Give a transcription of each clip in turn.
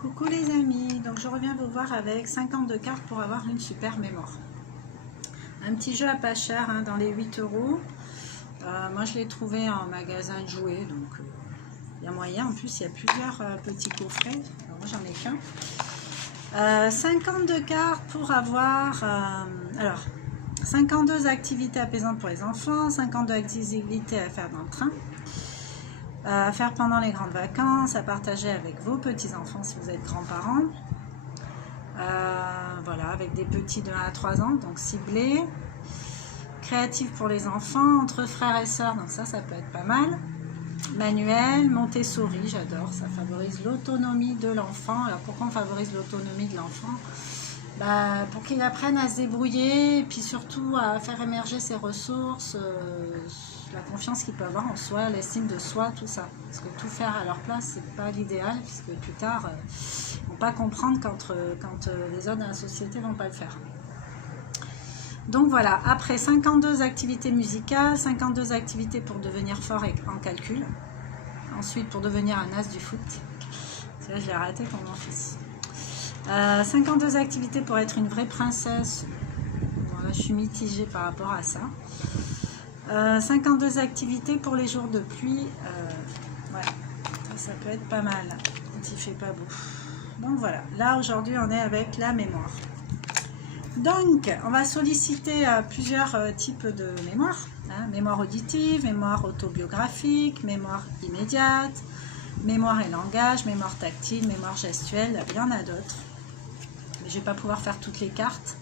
Coucou les amis, donc je reviens vous voir avec 52 cartes pour avoir une super mémoire. Un petit jeu à pas cher, hein, dans les 8 euros. Moi je l'ai trouvé en magasin de jouets, donc il y a moyen. En plus il y a plusieurs petits coffrets, alors moi j'en ai qu'un. 52 cartes pour avoir, alors 52 activités apaisantes pour les enfants, 52 activités à faire dans le train. À faire pendant les grandes vacances, à partager avec vos petits-enfants si vous êtes grands-parents. Voilà, avec des petits de 1 à 3 ans, donc ciblés. Créatif pour les enfants, entre frères et sœurs, donc ça peut être pas mal. Manuel, Montessori, j'adore, ça favorise l'autonomie de l'enfant. Alors pourquoi on favorise l'autonomie de l'enfant? Pour qu'il apprenne à se débrouiller et puis surtout à faire émerger ses ressources, la confiance qu'il peut avoir en soi, l'estime de soi, tout ça. Parce que tout faire à leur place, c'est pas l'idéal, puisque plus tard, ils vont pas comprendre quand les autres dans la société vont pas le faire. Donc voilà, après 52 activités musicales, 52 activités pour devenir fort en calcul. Ensuite, pour devenir un as du foot. Là, je l'ai raté pour mon fils. 52 activités pour être une vraie princesse. Voilà, je suis mitigée par rapport à ça. 52 activités pour les jours de pluie. Ouais, ça peut être pas mal quand il fait pas beau. Donc voilà, là aujourd'hui on est avec la mémoire. Donc on va solliciter plusieurs types de mémoire. Hein, mémoire auditive, mémoire autobiographique, mémoire immédiate, mémoire et langage, mémoire tactile, mémoire gestuelle, il y en a d'autres. Mais je ne vais pas pouvoir faire toutes les cartes.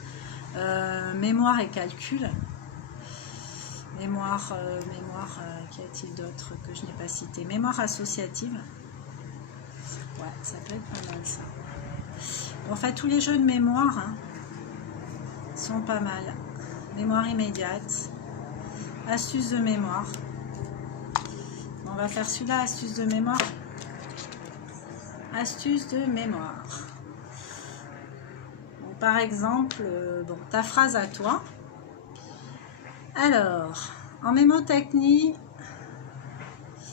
Mémoire et calcul. Mémoire, qu'y a-t-il d'autre que je n'ai pas cité? Mémoire associative. Ouais, ça peut être pas mal ça. En fait, tous les jeux de mémoire sont pas mal. Mémoire immédiate. Astuce de mémoire. On va faire celui-là, astuce de mémoire. Astuce de mémoire. Donc, par exemple, ta phrase à toi. Alors, en mémotechnie,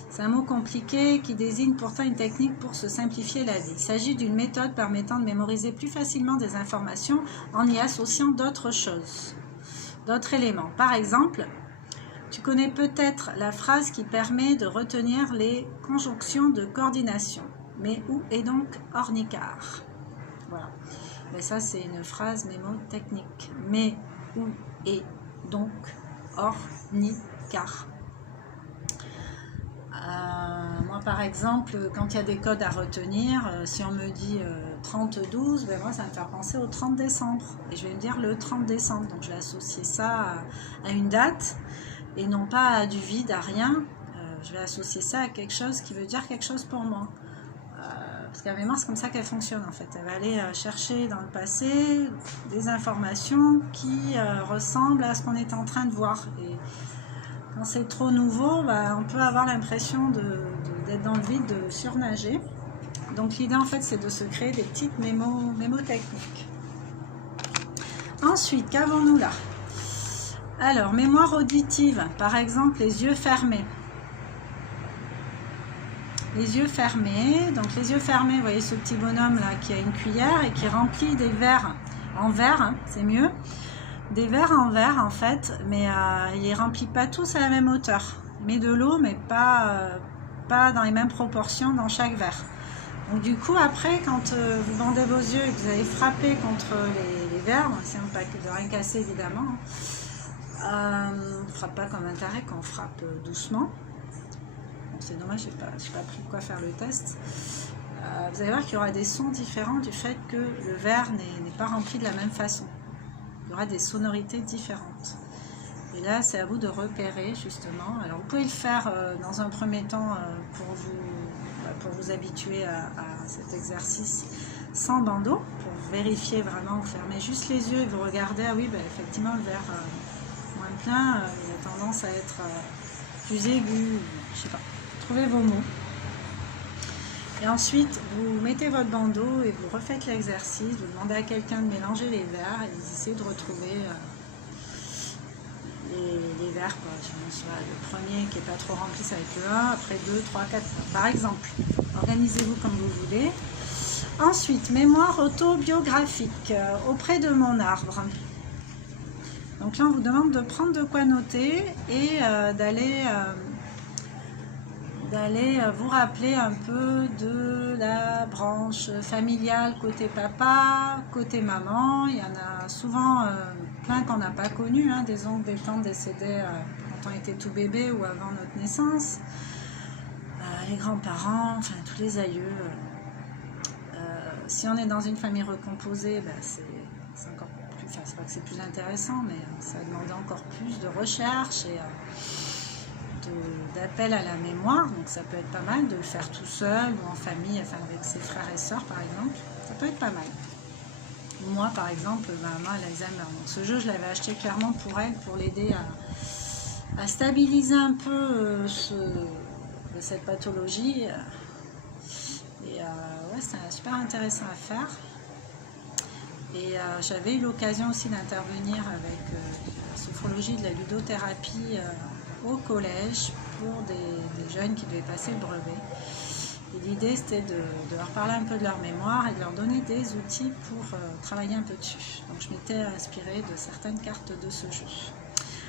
c'est un mot compliqué qui désigne pourtant une technique pour se simplifier la vie. Il s'agit d'une méthode permettant de mémoriser plus facilement des informations en y associant d'autres choses, d'autres éléments. Par exemple, tu connais peut-être la phrase qui permet de retenir les conjonctions de coordination. Mais où est donc Ornicart? Voilà. Mais ça, c'est une phrase mémotechnique. Mais où est donc Ornicart? Moi par exemple, quand il y a des codes à retenir, si on me dit 30-12, moi ça va me faire penser au 30 décembre et je vais me dire le 30 décembre, donc je vais associer ça à une date et non pas à du vide, à rien. Je vais associer ça à quelque chose qui veut dire quelque chose pour moi. Parce que la mémoire, c'est comme ça qu'elle fonctionne en fait. Elle va aller chercher dans le passé des informations qui ressemblent à ce qu'on est en train de voir. Et quand c'est trop nouveau, on peut avoir l'impression d'être dans le vide, de surnager. Donc l'idée en fait, c'est de se créer des petites mémotechniques. Ensuite, qu'avons-nous là? Alors, mémoire auditive, par exemple, les yeux fermés. Les yeux fermés, donc les yeux fermés, vous voyez ce petit bonhomme là qui a une cuillère et qui remplit des verres en verre, c'est mieux, des verres en verre en fait, mais il les remplit pas tous à la même hauteur. Il met de l'eau mais pas dans les mêmes proportions dans chaque verre. Donc du coup après quand vous bandez vos yeux et que vous allez frapper contre les verres, c'est un paquet de rien casser évidemment, on ne frappe pas comme un taré, qu'on frappe doucement. C'est dommage, je n'ai pas pris de quoi faire le test. Vous allez voir qu'il y aura des sons différents du fait que le verre n'est pas rempli de la même façon. Il y aura des sonorités différentes. Et là, c'est à vous de repérer justement. Alors, vous pouvez le faire dans un premier temps pour vous habituer à cet exercice sans bandeau, pour vérifier vraiment. Vous fermez juste les yeux et vous regardez. Ah oui, effectivement, le verre moins plein, il a tendance à être plus aigu, je sais pas. Trouvez vos mots. Et ensuite, vous mettez votre bandeau et vous refaites l'exercice. Vous demandez à quelqu'un de mélanger les verres et vous essayez de retrouver les verres. Soit le premier qui n'est pas trop rempli, ça va être le 1, après 2, 3, 4. Par exemple, organisez-vous comme vous voulez. Ensuite, mémoire autobiographique auprès de mon arbre. Donc là, on vous demande de prendre de quoi noter et d'aller vous rappeler un peu de la branche familiale côté papa, côté maman. Il y en a souvent plein qu'on n'a pas connus, hein, des oncles, des tantes décédés quand on était tout bébé ou avant notre naissance. Les grands-parents, enfin tous les aïeux. Si on est dans une famille recomposée, ben c'est encore plus, enfin c'est pas que c'est plus intéressant, mais ça demande encore plus de recherche et d'appel à la mémoire. Donc ça peut être pas mal de le faire tout seul ou en famille, enfin avec ses frères et sœurs par exemple. Ça peut être pas mal. Moi par exemple, ma maman elle Alzheimer. Donc ce jeu je l'avais acheté clairement pour elle, pour l'aider à stabiliser un peu cette pathologie. Et ouais, c'est super intéressant à faire. Et j'avais eu l'occasion aussi d'intervenir avec la sophrologie de la ludothérapie au collège pour des jeunes qui devaient passer le brevet. Et l'idée c'était de leur parler un peu de leur mémoire et de leur donner des outils pour travailler un peu dessus. Donc je m'étais inspirée de certaines cartes de ce jeu.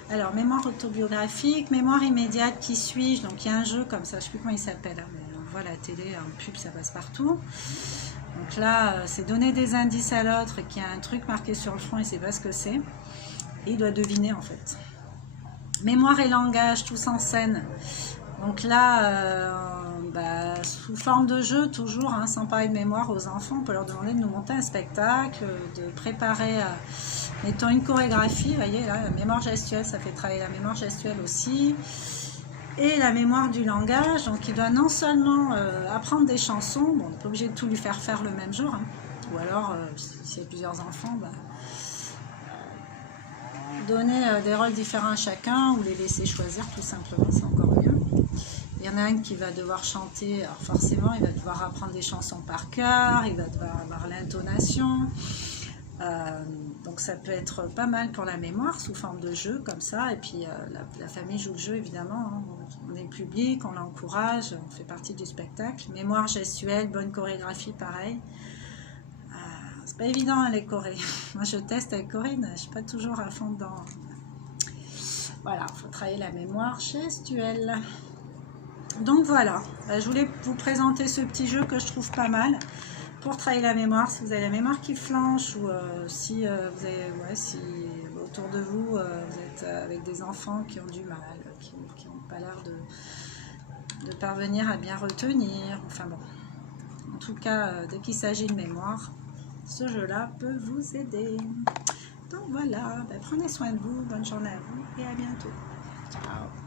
Alors, mémoire autobiographique, mémoire immédiate, qui suis-je? Donc il y a un jeu comme ça, je ne sais plus comment il s'appelle, hein, mais on voit la télé, en pub, ça passe partout. Donc là, c'est donner des indices à l'autre qui a un truc marqué sur le front, il ne sait pas ce que c'est. Et il doit deviner en fait. Mémoire et langage, tous en scène. Donc là, sous forme de jeu, toujours, hein, sans parler de mémoire aux enfants, on peut leur demander de nous monter un spectacle, de préparer, mettons une chorégraphie, vous voyez là, la mémoire gestuelle, ça fait travailler la mémoire gestuelle aussi. Et la mémoire du langage, donc il doit non seulement apprendre des chansons, bon, on n'est pas obligé de tout lui faire faire le même jour, hein, ou alors, s'il y a plusieurs enfants, donner des rôles différents à chacun, ou les laisser choisir tout simplement, c'est encore mieux. Il y en a un qui va devoir chanter, alors forcément il va devoir apprendre des chansons par cœur, il va devoir avoir l'intonation. Donc ça peut être pas mal pour la mémoire sous forme de jeu comme ça, et puis la famille joue le jeu évidemment, hein. On est public, on l'encourage, on fait partie du spectacle. Mémoire gestuelle, bonne chorégraphie pareil. C'est pas évident hein, les chorés. Moi je teste avec Corinne, je suis pas toujours à fond dedans. Voilà, il faut travailler la mémoire gestuelle. Donc voilà, je voulais vous présenter ce petit jeu que je trouve pas mal pour travailler la mémoire. Si vous avez la mémoire qui flanche, ou si vous avez, si autour de vous vous êtes avec des enfants qui ont du mal, qui n'ont pas l'air de parvenir à bien retenir, enfin bon, en tout cas dès qu'il s'agit de mémoire, ce jeu-là peut vous aider. Donc voilà, prenez soin de vous, bonne journée à vous et à bientôt. Ciao.